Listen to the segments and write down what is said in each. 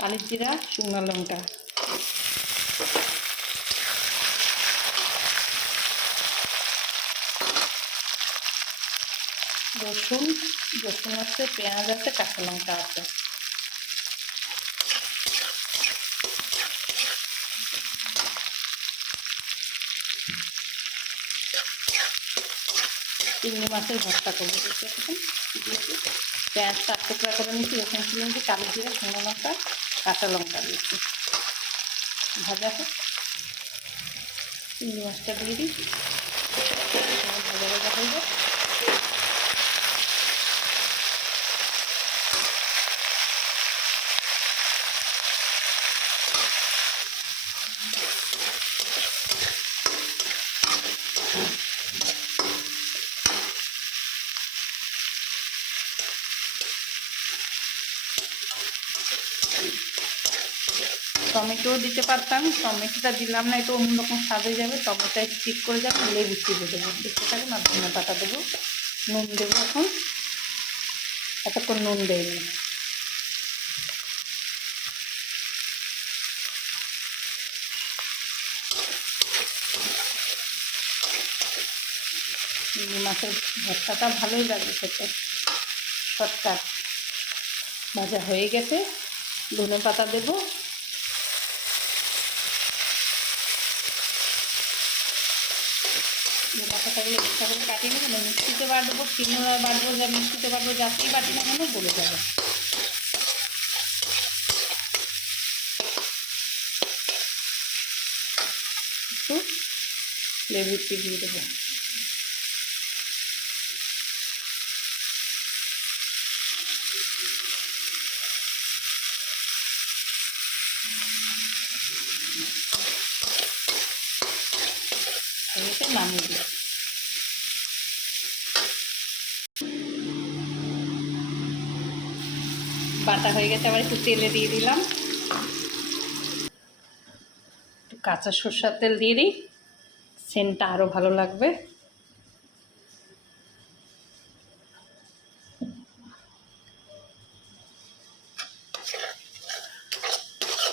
কালি জিরা, শুকনো লঙ্কা, রসুন আছে, পেঁয়াজ আছে, কাঁচা লঙ্কা আছে। চিংড়ি মাছের ভর্তা করবো। পেঁয়াজ 4 টুকরা করে নিচ্ছি, রসুন নিচ্ছি, কালি জিরা, শুকনো লঙ্কা, কাঁচা লঙ্কা দিয়েছি। ভাজা হোক, চিংড়ি মাছটা দিয়ে দিই, ভাজা ভাজা হয়ে যায়। টমেটো দিতে পারতাম, টমেটোটা দিলাম না, একটু অন্যরকম স্বাদ হয়ে যাবে। টমেটোটা স্কিপ করে যাবে, লেবু চিড়ে দেবো, দেখতে থাকুন। আর ধনে পাতা দেবো, নুন দেবো। এখন এতক্ষণ নুন দেয়নি। মাছের ভর্তাটা ভালোই লাগে খেতে, শর্টকাট। ভাজা হয়ে গেছে, ধনে পাতা দেবো। পাতাগুলো ইচ্ছা করে কাটিয়ে নেবো, মিক্সিতে বাটবো, শিলনোড়ায় বাটবো, যা মিক্সিতে বাটবো, যাতেই বাটি না কেন গলে যাবে। একটু লেবু চিবিয়ে দেবো। নামিয়ে দিই। বাটা হয়ে গেছে, আবার একটু তেলে দিয়ে দিলাম, একটু কাঁচা সরষের তেল দিয়ে দিই, সেন্টটা আরও ভালো লাগবে।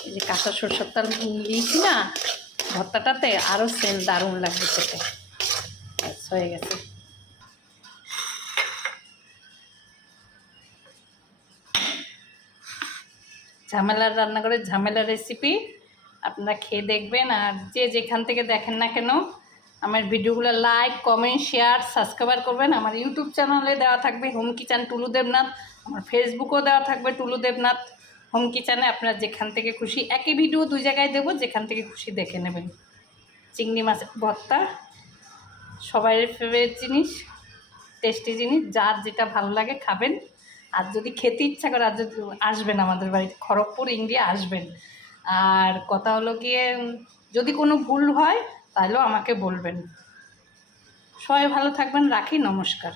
এই যে কাঁচা সরষের তেল দিয়েছি না ভর্তাটাতে, আরও সেন্ট দারুণ লাগবে খেতে। হয়ে গেছে। ঝামেলার রান্নাঘরের ঝামেলার রেসিপি আপনারা খেয়ে দেখবেন। আর যে যেখান থেকে দেখেন না কেন, আমার ভিডিওগুলো লাইক, কমেন্ট, শেয়ার, সাবস্ক্রাইব করবেন। আমার ইউটিউব চ্যানেলে দেওয়া থাকবে হোম কিচেন টুলু দেবনাথ, আমার ফেসবুকেও দেওয়া থাকবে টুলু দেবনাথ হোম কিচেনে। আপনারা যেখান থেকে খুশি, একই ভিডিও 2 জায়গায় দেবো, যেখান থেকে খুশি দেখে নেবেন। চিংড়ি মাছের ভর্তা সবাই ফেভারিট জিনিস, টেস্টি জিনিস, যার যেটা ভালো লাগে খাবেন। আর যদি খেতে ইচ্ছা করে, আর যদি আসবেন আমাদের বাড়িতে, খড়গপুর ইন্ডিয়া আসবেন। আর কথা হলো গিয়ে, যদি কোনো ভুল হয় তাহলেও আমাকে বলবেন। সবাই ভালো থাকবেন, রাখি, নমস্কার।